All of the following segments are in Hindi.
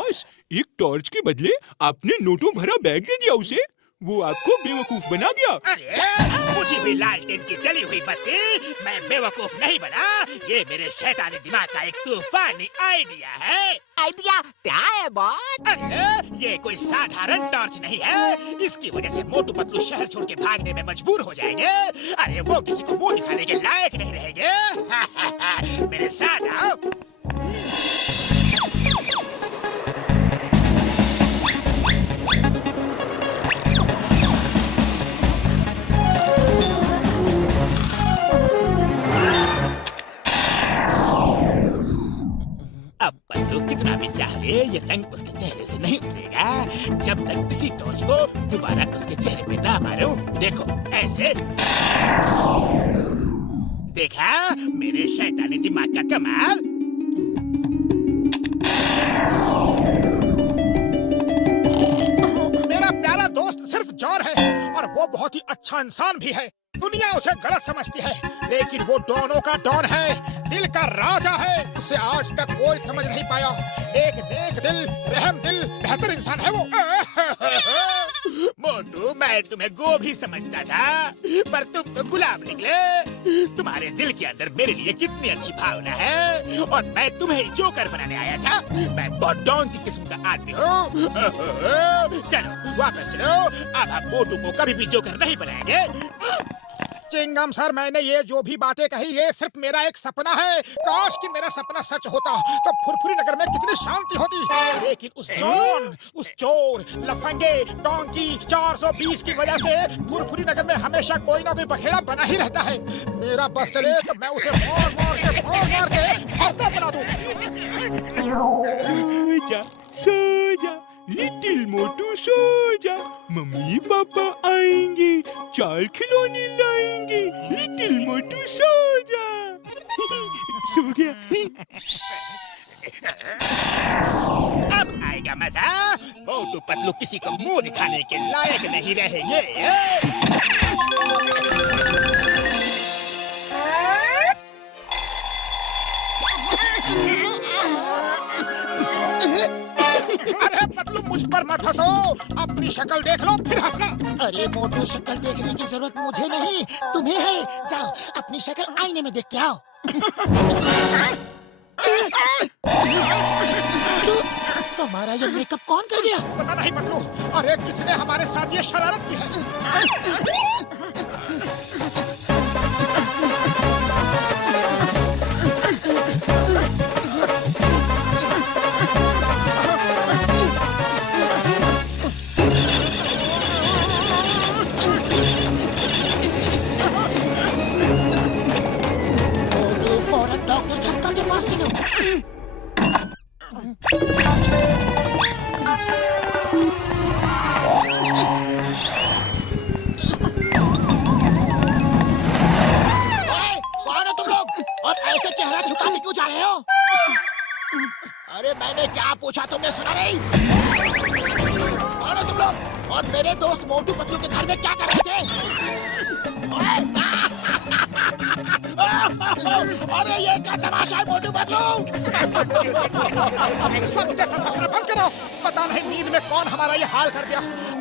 बॉस, एक टॉर्च के बदले आपने नोटों भरा बैग दे दिया उसे। वो आपको बेवकूफ बना गया। अरे मुझे भी लालटेन की जली हुई बत्ती, मैं बेवकूफ नहीं बना। ये मेरे शैतानी दिमाग का एक तूफानी आइडिया है। आइडिया क्या है बॉस? अरे ये कोई साधारण टॉर्च नहीं है। इसकी वजह से मोटू पतलू शहर छोड़ के भागने में मजबूर हो जाएंगे। अरे वो किसी को मुंह दिखाने के लायक नहीं रहेंगे। मेरे साथ आओ। अब पतलू कितना भी चाह ले, ये रंग उसके चेहरे से नहीं उतरेगा जब तक इसी टॉर्च को दोबारा उसके चेहरे पे ना मारूं। देखो ऐसे। देखा मेरे शैतानी दिमाग का कमाल। मेरा प्यारा दोस्त सिर्फ जॉन है और वो बहुत ही अच्छा इंसान भी है। दुनिया उसे गलत समझती है, लेकिन वो डॉनों का डॉन है, दिल का राजा है। उसे आज तक कोई समझ नहीं पाया। एक नेक दिल, रहम दिल, बेहतर इंसान है वो। मोटू, मैं तुम्हें गोभी समझता था, पर तुम तो गुलाब निकले। तुम्हारे दिल के अंदर मेरे लिए कितनी अच्छी भावना है, और मैं तुम्हें जोकर बनाने आया था। मैं बहुत डॉन की किस्म का आदमी हूँ। चलो वापस चलो, अब हम मोटू को कभी भी जोकर नहीं बनाएंगे। चिंगम सर, मैंने ये जो भी बातें कही ये सिर्फ मेरा एक सपना है। काश कि मेरा सपना सच होता तो फुरफुरी नगर में कितनी शांति होती। लेकिन उस जॉन, उस चोर, लफंगे, डोंकी 420 की वजह से फुरफुरी नगर में हमेशा कोई ना कोई बखेड़ा बना ही रहता है। मेरा बस चले तो मैं उसे मार मार के भरता बना दूं। सो जा, सो जा, लिटिल मोटू सो जा। मम्मी पापा आएंगे, 4 खिलौने लाएंगे। लिटिल मोटू सो जा। सो गया। अब आएगा मजा। मोटू पतलू किसी को मुंह दिखाने के लायक नहीं रहेंगे। अरे पतलू, मुझ पर मत हंसो। अपनी शक्ल देख लो फिर हंसना। अरे मोटू, शक्ल देखने की जरूरत मुझे नहीं, तुम्हें है। जाओ अपनी शक्ल आईने में देख के आओ। हमारा ये मेकअप कौन कर गया? पता नहीं पतलू। अरे किसने हमारे साथ ये शरारत की है? मोटू, फौरन डॉक्टर झटका के पास चलो। कौन हो तुम लोग और ऐसे चेहरा छुपा के क्यों जा रहे हो? अरे मैंने क्या पूछा तुमने सुना नहीं? कौन हो तुम लोग और मेरे दोस्त मोटू पतलू के घर में क्या कर रहे थे? अरे ये क्या तमाशा है मोटू पतलू? सब के सब हंसना बंद करो। पता नहीं नींद में कौन हमारा ये हाल कर दिया।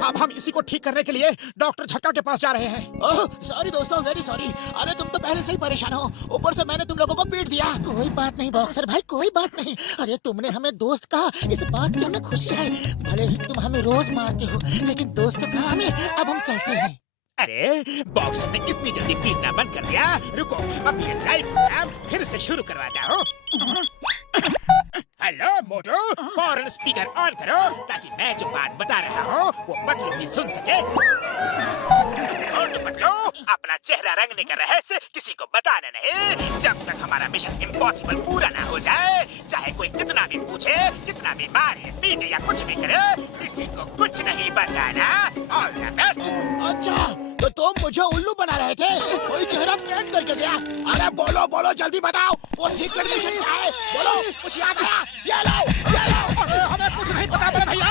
अब हम इसी को ठीक करने के लिए डॉक्टर झटका के पास जा रहे हैं। ओह सॉरी दोस्तों, वेरी सॉरी। अरे तुम तो पहले से ही परेशान हो, ऊपर से मैंने तुम लोगों को पीट दिया। कोई बात नहीं बॉक्सर भाई, कोई बात नहीं। अरे तुमने हमें दोस्त कहा, इस बात की हमें खुशी है। भले ही तुम हमें रोज मारते हो, लेकिन दोस्त कहा हमें। अब हम चलते हैं। अरे बॉक्सर ने इतनी जल्दी पीटना बंद कर दिया। रुको, अब ये लाइव प्रोग्राम फिर से शुरू करवाता हूँ। हेलो मोटू, फौरन स्पीकर ऑन करो ताकि मैं जो बात बता रहा हूँ वो पतलू भी सुन सके। मोटू पतलू, अपना चेहरा रंगने का रहस्य किसी को बताना नहीं जब तक हमारा मिशन इम्पॉसिबल पूरा ना हो जाए। चाहे कोई कितना भी पूछे, कितना भी मारे, पीटे या कुछ भी करे, किसी को कुछ नहीं बताना। All the best. अच्छा तो तुम मुझे उल्लू बना रहे थे? कोई चेहरा पेंट करके गया? अरे बोलो बोलो जल्दी बताओ, वो सीक्रेट मिशन क्या है? बोलो, कुछ याद आया? ये लो, ये लो। अरे हमें कुछ नहीं पता मेरे भैया,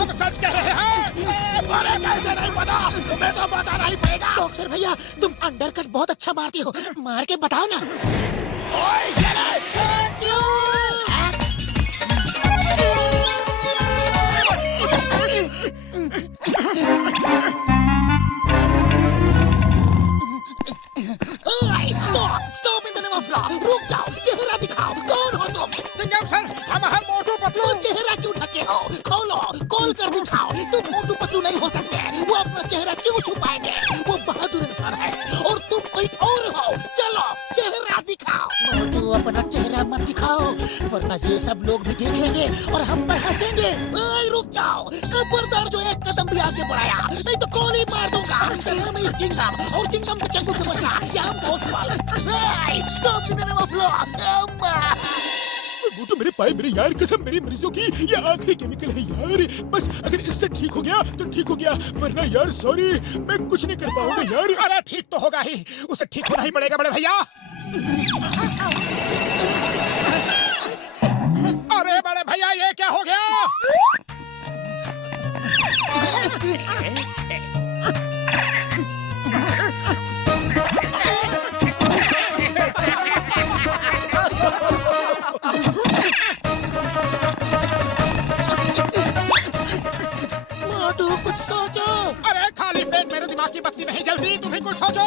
हम सच कह रहे हैं। अरे कैसे नहीं पता? तुम्हें तो बताना ही पड़ेगा। बॉक्सर भैया, तुम अंडरकट बहुत अच्छा मारती हो, मार के बताओ ना। ओए, ये ले। Thank you. चिंगम और चिंगम को चंगुल से बचना ये हम बॉस वाले stop the name of law मोटू मेरे पाए मेरे यार, कसम मेरी मरीजों की ये आखिरी केमिकल है यार। बस अगर इससे ठीक हो गया तो ठीक हो गया, वरना यार सॉरी मैं कुछ नहीं कर पाऊंगा यार। अरे ठीक तो होगा ही, उसे ठीक होना ही पड़ेगा बड़े भैया। अरे बड़े भैया ये क्या हो गया? मोटू कुछ सोचो। अरे खाली पेट मेरे दिमाग की बत्ती नहीं जलती, तुम ही कुछ सोचो।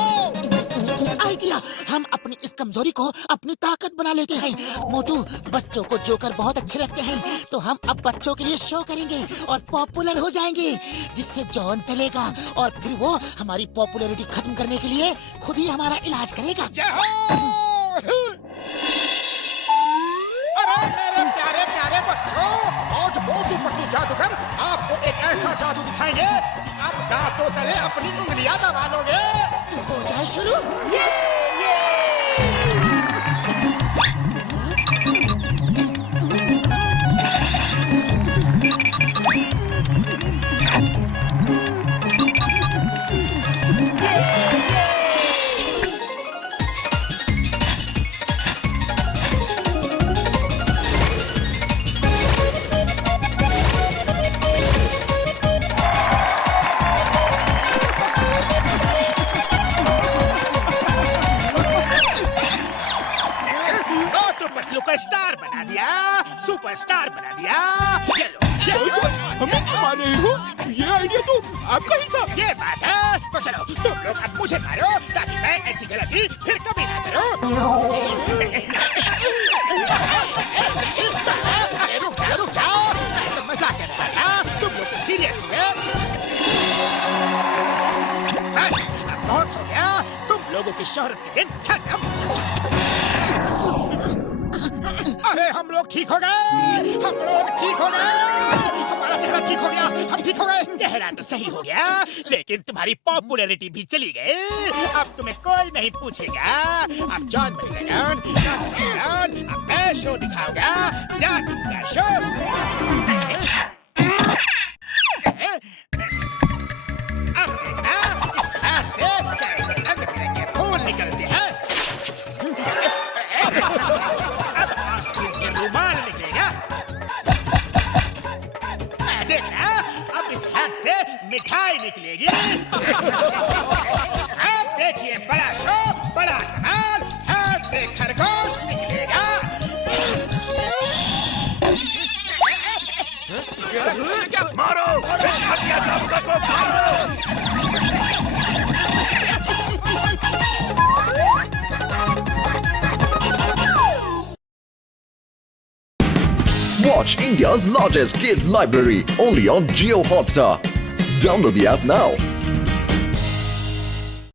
आइडिया, हम अपनी इस कमजोरी को अपनी ताकत बना लेते हैं। मोटू बच्चों को जोकर बहुत अच्छे लगते हैं, तो हम अब बच्चों के लिए शो करेंगे और पॉपुलर हो जाएंगे, जिससे जॉन चलेगा और फिर वो हमारी पॉपुलैरिटी खत्म करने के लिए खुद ही हमारा इलाज करेगा। जय हो। अरे मेरे प्यारे प्यारे बच्चों, आज मोटू पतलू जादूगर आपको एक ऐसा जादू दिखाएंगे कि आप दांतों तले अपनी उंगलियां दबा लोगे। तो हो जाए शुरू। स्टार बना दिया, सुपरस्टार बना दिया। ये लो, ये लो। हमें मार रहे हो? ये आइडिया तो आपका ही था। ये बात है, तो चलो तुम लोग अब मुझे मारो ताकि मैं ऐसी गलती फिर कभी ना करूं। अरे रुक जाओ, मैं तो मजाक कर रहा था, तुम लोग तो सीरियस हुए। बस अब बहुत हो गया, तुम लोगों की शोहरत के दिन खत्म। अरे हम लोग ठीक हो गए, हम लोग ठीक हो गए, हमारा चेहरा ठीक हो गया, हम ठीक हो गए। चेहरा तो सही हो गया, लेकिन तुम्हारी पॉपुलैरिटी भी चली गई। अब तुम्हें कोई नहीं पूछेगा। अब जॉन बनेगा डॉन, अब मैं शो दिखाऊंगा, जादू का शो। अब देखना इस हाथ से कैसे रंग बिरंगे फूल निकलते हैं। रुमाल निकलेगा। देखना अब इस हाथ से मिठाई निकलेगी। अब देखिए बड़ा शो, बड़ा कमाल, हाथ से खरगोश निकलेगा। मारो इस हत्या जादूगर को, मारो। Watch India's largest kids library only on Jio Hotstar. Download the app now.